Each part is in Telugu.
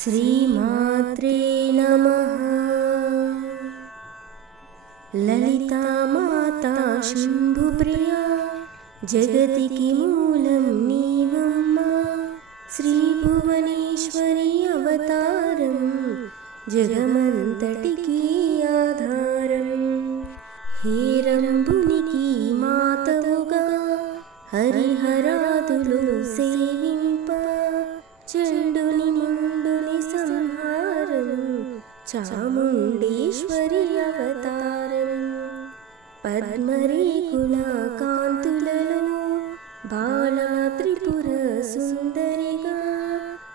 श्रीमात्रे नमः। ललिता माता शंभुप्रिया जगतिकी मूलं नीवम्मा। श्रीभुवनेश्वरी अवतारं जगमंतटिकी आधारं। हेरंबुनिकी मातवुगा हरिहरादुलु सेविंप। चंडुनि मुंडुनि संहारं चामुंडेश्वरी अवतारं। पद्मरेकुला कांतुలలో बाला त्रिपुर सुंदरिगा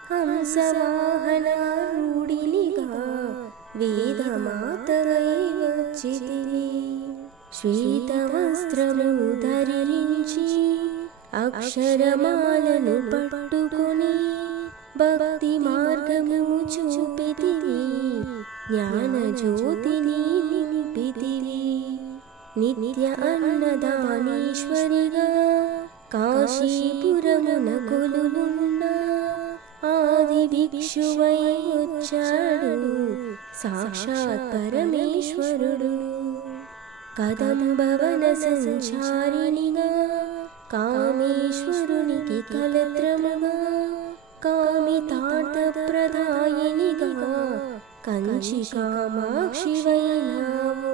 हंसवाहनारूढिनिगा वेदमातवै వచ్చితివి। శ్వేతవస్త్రము ధరించి అక్షరమాలను పట్టుకొని భక్తి మార్గము చూపితివి। జ్ఞాన జ్యోతిని నింపితివి। నిత్య అన్నదానేశ్వరిగా కాశీపురమున కొలువున్న ఆది భిక్షువై వచ్చాడు సాక్షాత్ పరమేశ్వరుడు। కదంబవన సంచారిణిగా కామేశ్వరునికి కలత్రముగా కామితార్థ ప్రదాయినిగా కంచి కామాక్షివైనావు।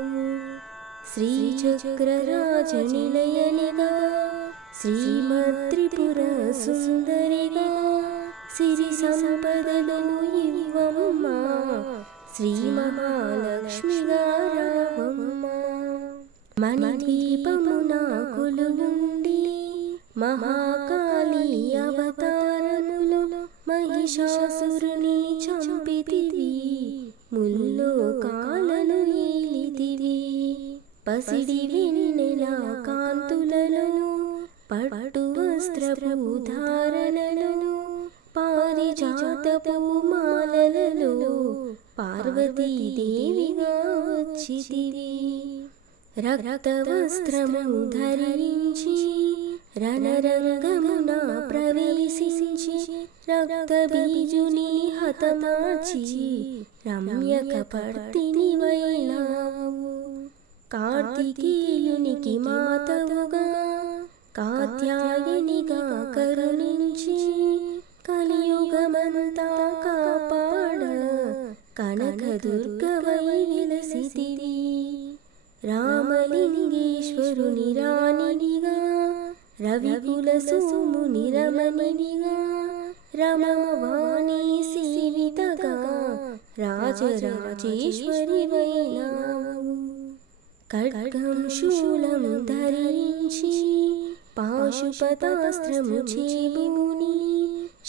శ్రీచక్రరాజ నిలయనిగా శ్రీమత్రిపుర సుందరిగా సిరి సంపదలు ఇవ్వమ్మా శ్రీ మహాలక్ష్మిగా రావమ్మా। మణిద్వీపమున కొలువుండి మహాకాళి అవతారములో మహిషాసురుని చంపితివి। ముల్లోకాలను ఏలితివి। పసిడి వెన్నెల కాంతులలో పట్టు వస్త్రపు ధారణలను పారిజాతపు మాలలలో పార్వతీదేవిగా వచ్చితివి। రక్త వస్త్రము ధరించి రణరంగమున ప్రవేశించి రక్త బీజుని హతమార్చి రమ్యక పర్తినివైనావు। కార్తికేయునికి మాతవుగా కాత్యాయనిగా కరుణించి కలియుగమంతా కాపాడ కనకదుర్గవై విలసితివి। రామలింగేశ్వరుని రాణినిగా రవికుల సోముని రమణినిగా రమవాణి సేవితగా రాజరాజేశ్వరి వైనావు। ఖడ్గం శూలం ధరించి పాశుపతాస్త్రము చేబూని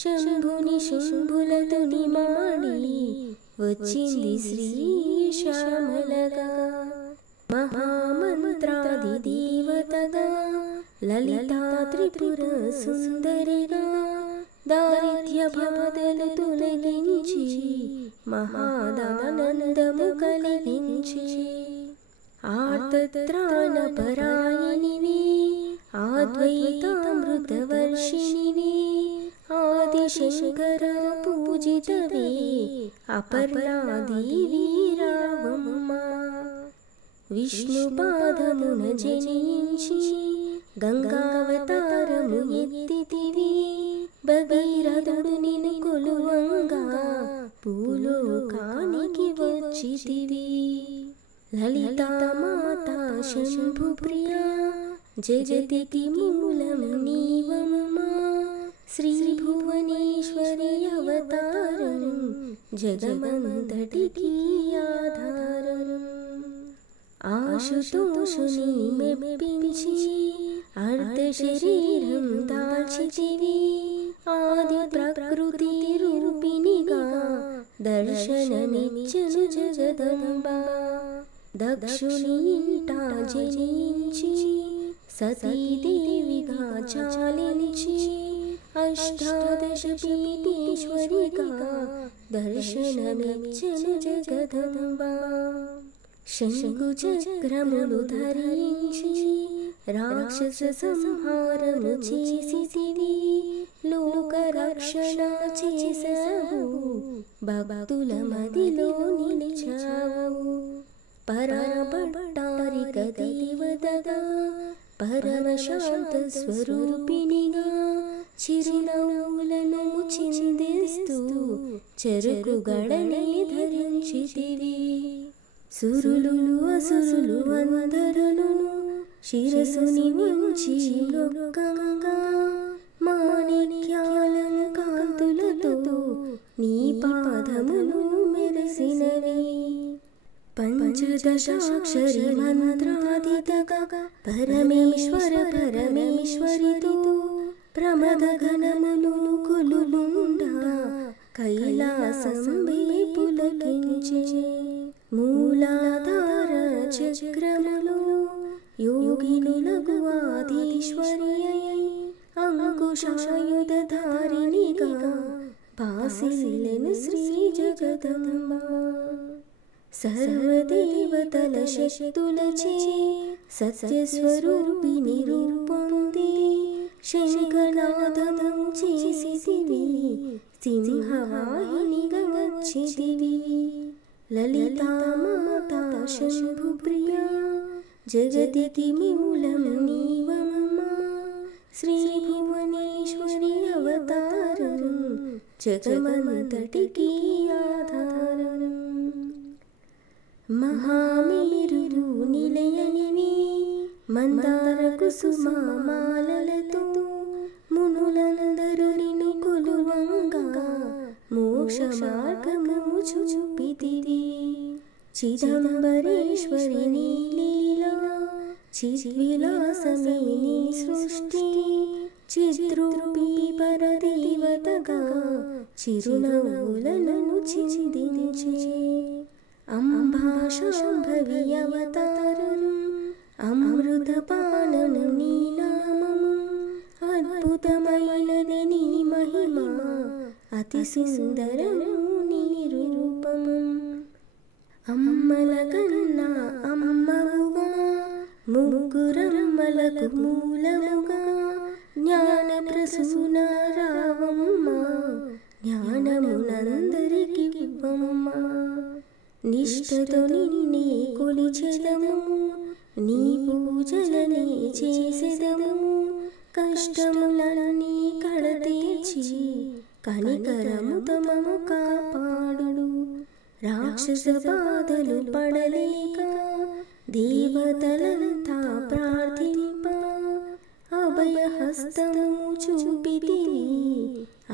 శంభుని శుంభులతో నిమాడి వచ్చింది శ్రీ శ్యామలగా। మహామంత్రాది దేవతగా లలితా త్రిపుర సుందరిగా దారిద్ర్య బాధలు తొలగించి మహాదానందము కలిగించి ఆర్తత్రాణ పరాయణివి ఆద్వైతామృతవర్షిణివి ఆదిశంకర పూజితవే అపర్ణాదేవి రావమ్మా। విష్ణు పాదమున జనించి గంగావతారము ఎత్తితివి। భగీరథుడు నిన్ను కొలువంగా భూలోకానికి వచ్చితివి। లలితా మాతా శంభుప్రియా జగతికి మూలం నీవమ్మా। శ్రీ భువనేశ్వరి అవతారం జగమంతటికి ఆధారం। ఆశుతోషుని మెప్పించి అర్ధ శరీరం దాల్చితివి। ఆది ప్రకృతి రూపిణిగా దర్శనమిచ్చను జగదంబా। దక్షుని ఇంట జనించి సతీదేవిగా చాలించి అష్టాదశ పీఠేశ్వరిగా దర్శనమిచ్చను జగదంబా। శంకు చక్రములు ధరించి రాక్షస సంహారము చేసితివి, లోక రక్షణ చేసావు, భక్తుల మదిలో నిలిచావు. పరాభట్టారిక దేవతగా, పరమశాంత స్వరూపిణిగా, చిరునవ్వులను చిందిస్తూ చెరుకు గడనే ధరించితివి. సురులు అసురులు అందరును శిరసుని మించి మృగంగా, మాణిక్యాలను కాంతులతో నీ పాదములు మెరిసినవి. పంచదశాక్షరి మంత్రాదితగా పరమేశ్వర పరమేశ్వరితో ప్రమద గణములు కొలులుండా కైలాసం పులకించే. మూలాధార చక్రములు యోగినులకు ఆదిశ్వరి, అంకుశాయుధారిణిగా పాసిలెను శ్రీ జగదంబ. సర్వదేవతల శక్తులచే సత్యస్వరూపిణి రూపొంది, శంఖనాదము చేసితివి, సింహవాహినిగా వచ్చితివి. లలితా మాతా శంభుప్రియా, జగతికి మూలం నీవమ్మా. శ్రీ భువనేశ్వరి అవతారం, జగమంతటికి ఆధారం. మహామేరు నిలయనివి, మందార కుసుమాలలతో మునులందరూ నిన్ను కొలువంగా, మోక్ష మార్గము చూపితివి. చిదంబరేశ్వరి నీ లీలా, చిద్విలాసమే నీ సృష్టి, చిద్రూపీ పరదేవతగా చిరునవ్వులను చిందించే. అంబా శాంభవి అవతారం, అమృతపానము నీ నామము, అద్భుతమైనది నీ మహిమ, అతి సుందరము నీ రూపము. అమ్మల కన్నా అమ్మవుగా, ముగ్గురమ్మలకు మూలముగా, జ్ఞాన ప్రసూన రావమ్మ, జ్ఞానమునందరికి ఇవ్వమ్మ. నిష్ఠతో నిన్నే కొలిచెదము, నీ పూజలనే చేసెదము, కష్టములన్నీ కడతీర్చి కనికరముతో మము కాపాడు. రాక్షస బాధలు పడలేక దేవతలంతా ప్రార్థింప, అభయహస్తము చూపితివి,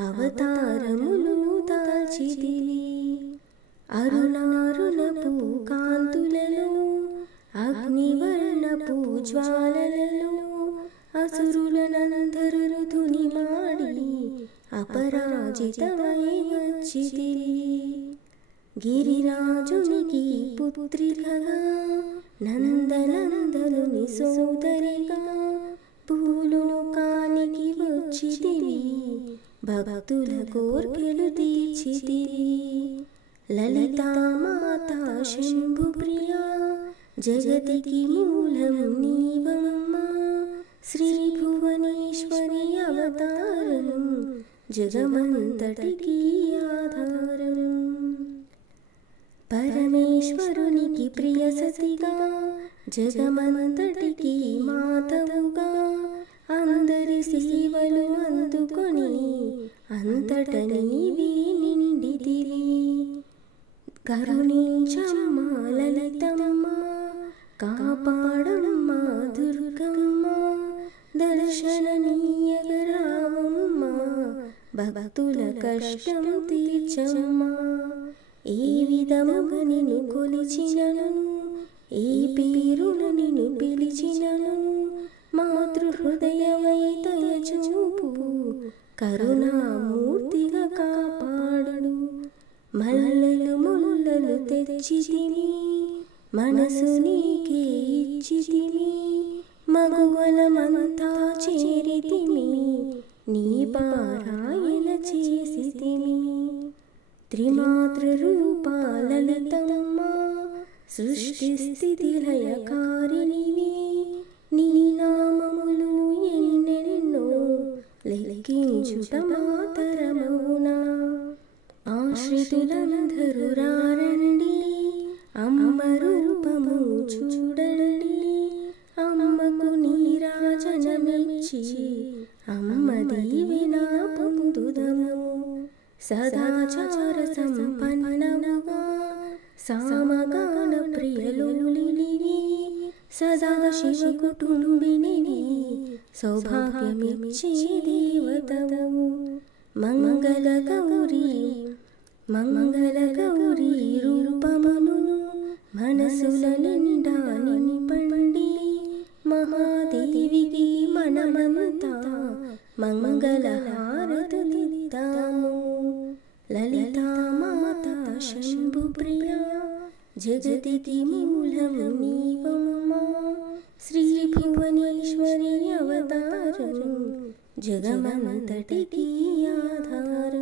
అవతారములు దాల్చితివి. అరుణారుణపు కాంతులలో, అగ్నివర్ణపు జ్వాలలలో, అసురులనందరూ ధునిమాడి అపరాజితమై వచ్చితివి. గిరిరాజునికి పుత్రికగా, నందనందనుని సోదరిగా, భూలోకానికి వచ్చితివి, భక్తుల కోర్కెలు తీర్చితివి. లలితా మాతా శంభుప్రియా, జగతికి మూలం నీవమ్మ. శ్రీ భువనేశ్వరి అవతారం, జగమంతటికి ఆధారం. పరమేశ్వరునికి ప్రియ సతిగా, జగమంతటికి మాతవుగా, అందరి సేవలు అందుకొని అంతట నీవే నిండితివి. కరుణించమ్మా లలితమ్మ, కాపాడమ్మా దుర్గమ్మ, దర్శననీయగరావమ్మ, భక్తుల కష్టం తీర్చమ్మా. ఏ విధముగా నిన్ను కొలిచినను, ఏ పేరును నిన్ను పిలిచినను, మాతృహృదయమై దయచూపు, కరుణామూర్తిగా కాపాడు. మల్లెలు ముల్లలు తెచ్చితిమి, మనసు నీకే ఇచ్చితిమి, మగువలమంతా చేరితిమి, నీ పారాయణ చేసితిమి. త్రిమాత్ర రూపా లలితమ్మ, సృష్టి స్థితి లయకారిణివి, నీ నామములు ఎన్నెన్నో లెక్కించుట మాతరమౌనా. ఆశ్రితులందరూ రారండి, అమ్మ రూపము చూడండి. అమ్మకు నీరాజనమిచ్చి అమ్మ దీవెన పొందుదము. సదాచార సంపన్నముగా సామగాన ప్రియలోలినివి, సదా శివ కుటుంబినివి, సౌభాగ్యమిచ్చే దేవతవు. మంగళ గౌరీ రూపమును మనసుల నిండా నింపండి. మహాదేవికి మనమంతా మంగళ హారతులిద్దాము. లలితా మాతా శంభు ప్రియా, జగతికి మూలము నీవమ్మా. శ్రీ భువనేశ్వరి అవతారం, జగమంతటికి ఆధారం.